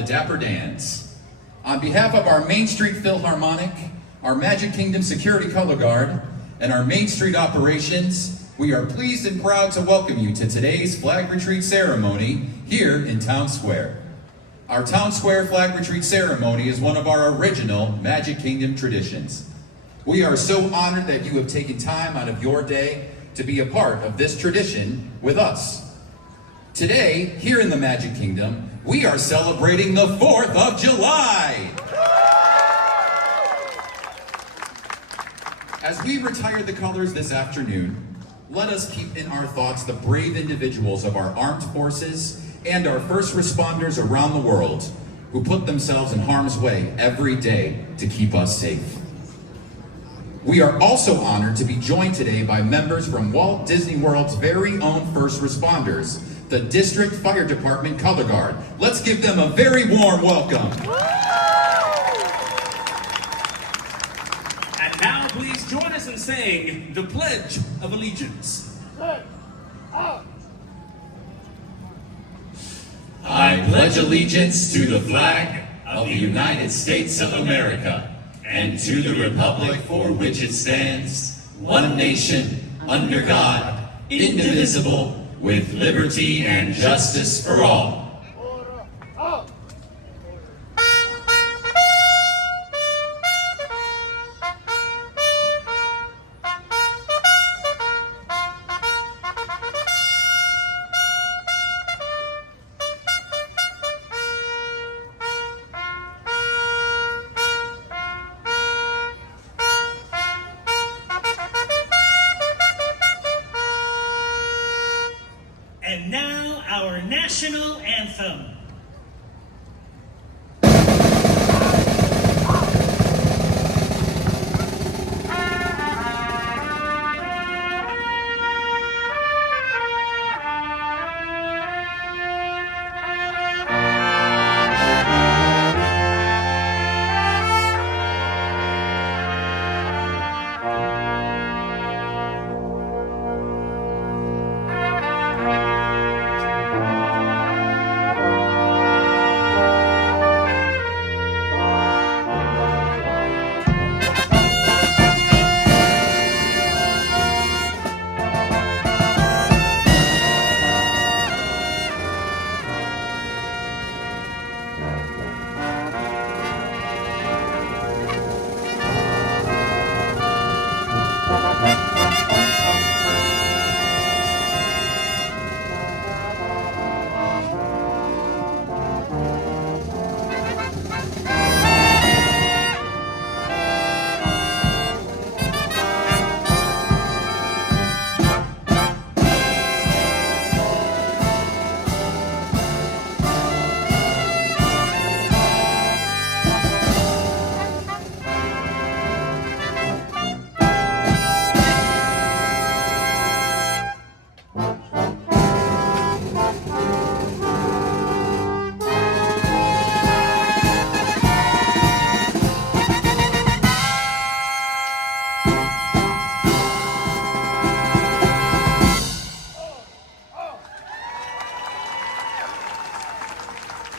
the Dapper Dans. On behalf of our Main Street Philharmonic, our Magic Kingdom Security Color Guard, and our Main Street operations, we are pleased and proud to welcome you to today's Flag Retreat ceremony here in Town Square. Our Town Square Flag Retreat ceremony is one of our original Magic Kingdom traditions. We are so honored that you have taken time out of your day to be a part of this tradition with us. Today, here in the Magic Kingdom, we are celebrating the 4th of July! As we retire the colors this afternoon, let us keep in our thoughts the brave individuals of our armed forces and our first responders around the world who put themselves in harm's way every day to keep us safe. We are also honored to be joined today by members from Walt Disney World's very own first responders, the District Fire Department Color Guard. Let's give them a very warm welcome. And now please join us in saying the Pledge of Allegiance. I pledge allegiance to the flag of the United States of America and to the republic for which it stands, one nation, under God, indivisible, with liberty and justice for all. And now, our national anthem.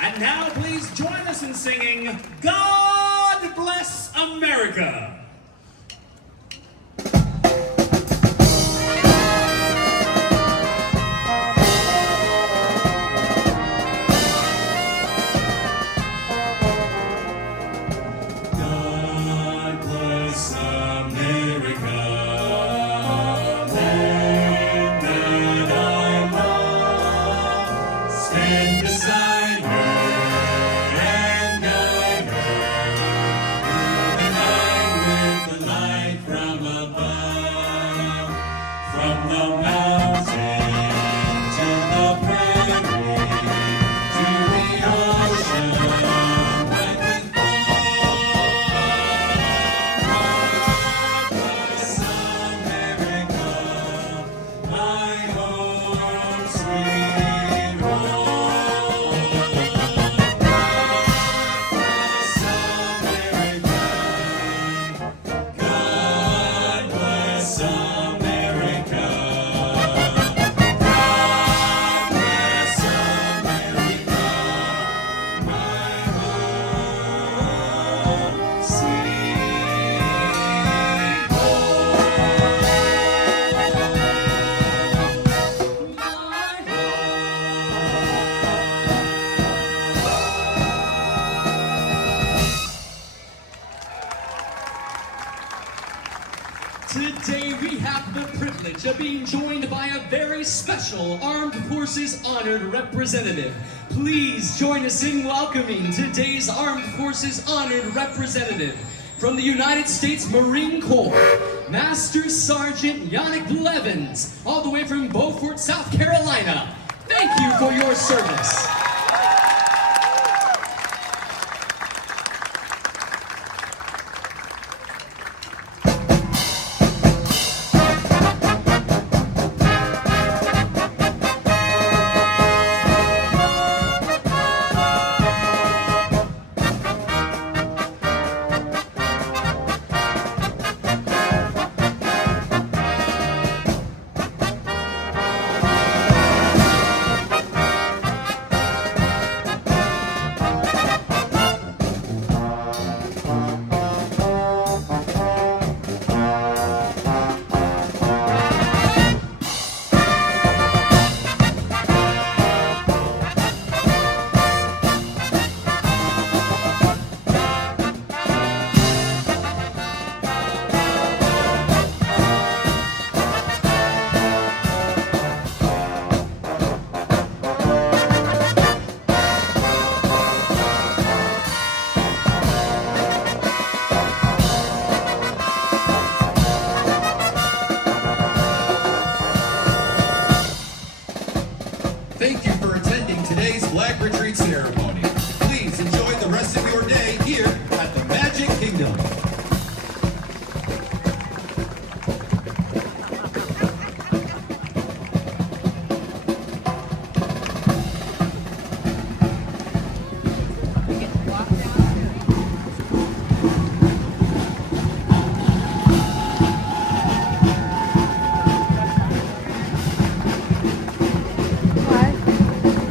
And now please join us in singing God Bless America. God bless America, land that I love. Stand beside her and guide her through the night. today we have the privilege of being joined by a very special Armed Forces Honored Representative. Please join us in welcoming today's Armed Forces Honored Representative from the United States Marine Corps, Master Sergeant Yannick Blevins, all the way from Beaufort, South Carolina. Thank you for your service. Thank you for attending today's flag retreat ceremony. Please enjoy the rest of your day here at the Magic Kingdom.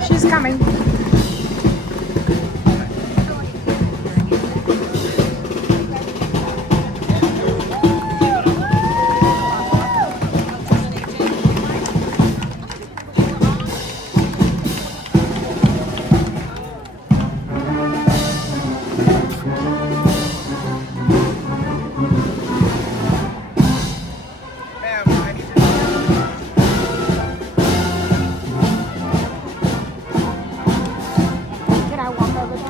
She's coming. Can I walk over there?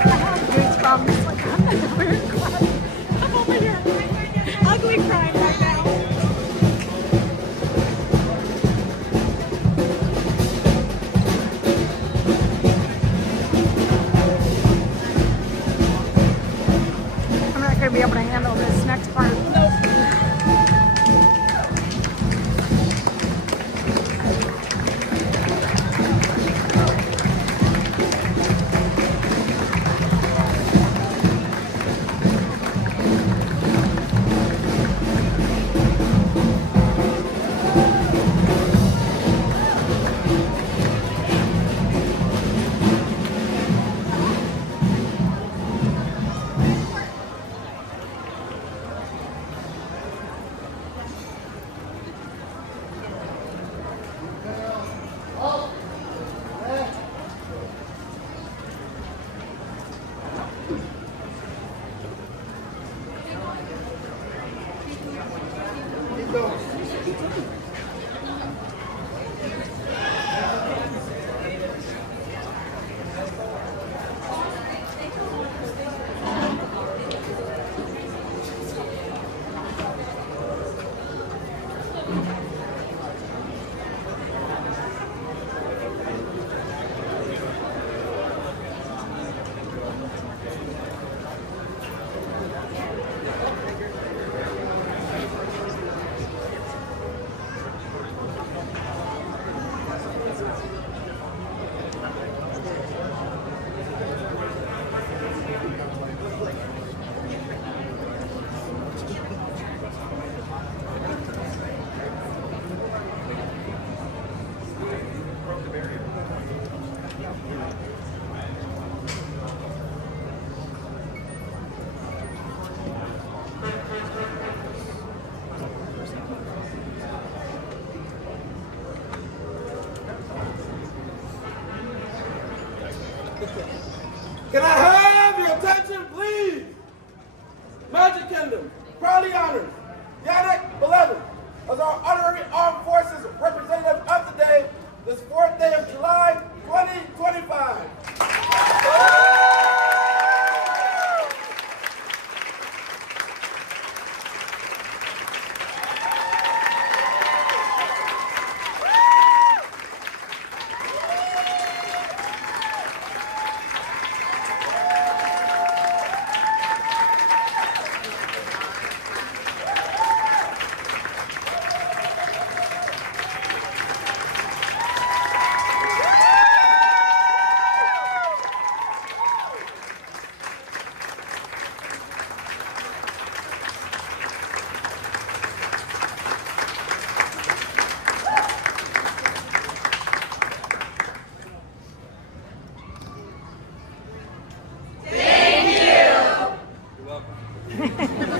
I have goosebumps. Like, I'm in a weird cry. I'm over here ugly crying right now. I'm not going to be able to handle this next part. Can I have your attention, please? Magic Kingdom proudly honors Yannick as our honorary armed forces representative of the day, this 4th day of July, 2025.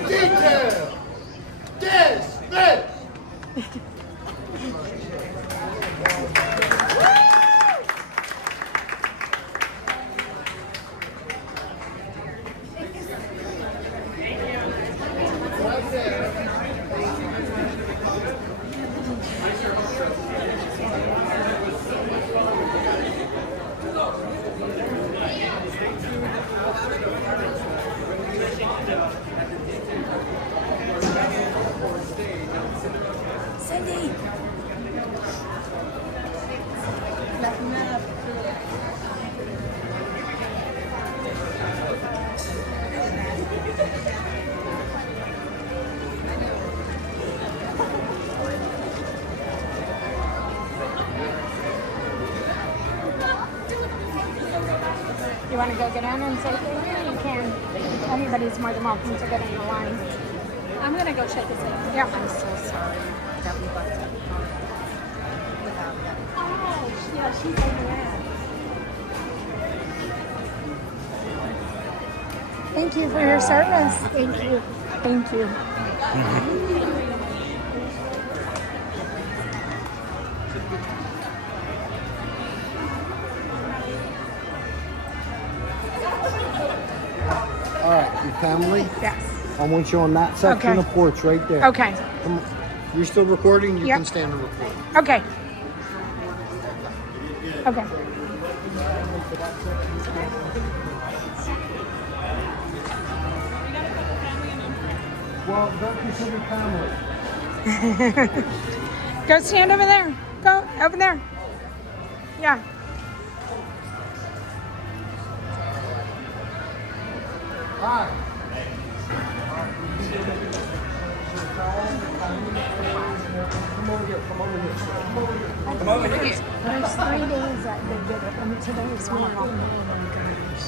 Detail! Dismiss! Cindy. Nothing up. You want to go get in and say thank you? You can. Anybody's more than welcome to get in the line. I'm gonna go check this out. Yeah. I'm so sorry that we got to without them. Oh, yeah, she's over there. Thank you for your service. Thank you. Thank you. All right, your family. Yes. I want you on that section Okay. of porch right there. Okay. Come on. You're still recording? You Yep. can stand and record. Okay. Okay. Well, don't consider family. Go stand over there. Go over there. Yeah. Hi. Come over here. Come over here. Come over here. Come over here. There's 3 days that they did it, and today is one of them.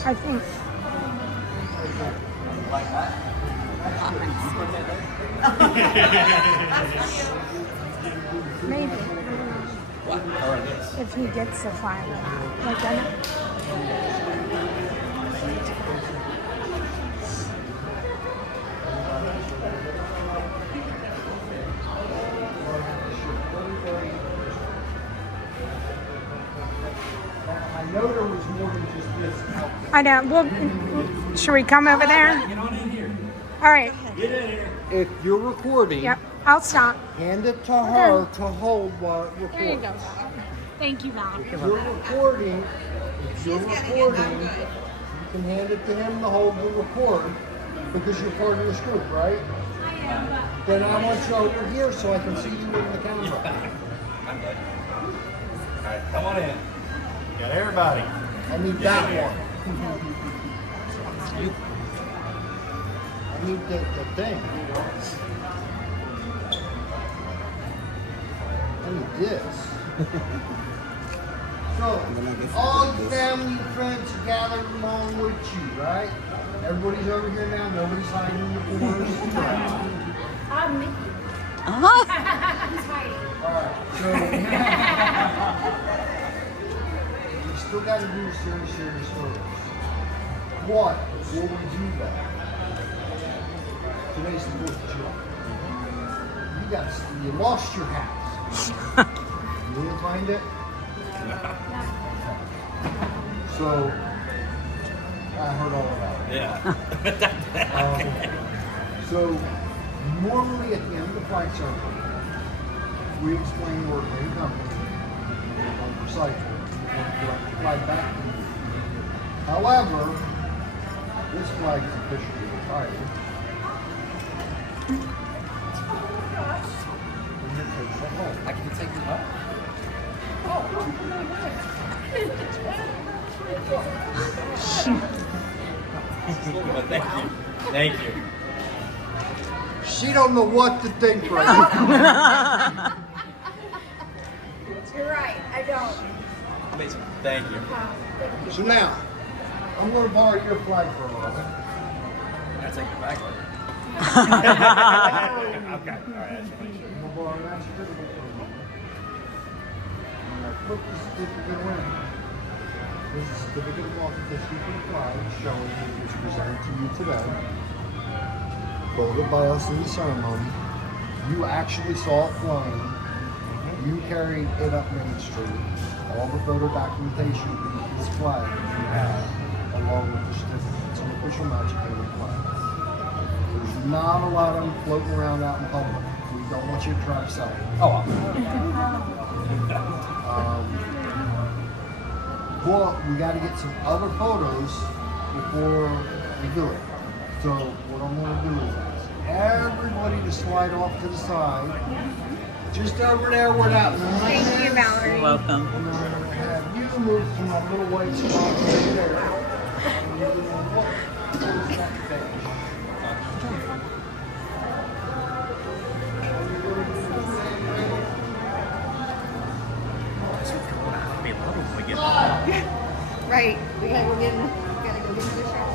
I think. Maybe. What? Or this? If he gets the flag or not. Like, I know. I know there was more than just this. I know. Well, should we come over there? Get on in here. All right. Get in here. If you're recording, Yep. I'll stop. hand it to her to hold while it records. There you go. Thank you, Val. If you're recording, you can hand it to him to hold the record because you're part of this group, right? Then I want you over here so I can see you in the camera. I'm good. All right, come on in. Got everybody. I need that one. I need the thing. I need this. So, all your family and friends are gathered along with you, right? Everybody's over here now. Nobody's hiding in the corners. Me. Alright, so we still got to do serious photos. What will we do that? Today's the 4th of July. You lost your house. You didn't find it? So, heard all about it. Yeah. So normally at the end of the flag ceremony, we explain we're a green company, we're going to recycle, we're going to direct the flag back to you. However, this flag is officially retired. And it takes it home. I can take it up. Thank you. Thank you. She don't know what to think right now. You're right, I don't. Amazing. Thank you. So now, I'm going to borrow your flag for a moment. I take it back. Okay. All right. I'm going to borrow that certificate for a moment. And I put the certificate around. This is a certificate of authenticity for the flag showing that it was presented to you today. Voted by us in the ceremony. You actually saw it flying. You carried it up Main Street. All the photo documentation of this flag you have, along with the certificate. It's an official Magic Kingdom flag. There's not a lot of them floating around out in public. We don't want you to try to sell it. Oh, But we got to get some other photos before we do it. So what I'm going to do is ask everybody to slide off to the side. Just over there where that line Thank you, is. Valerie. welcome. And then I'm going to have you move to my little white spot right there. And you're going to look towards that page. Right, we gotta go get the shot.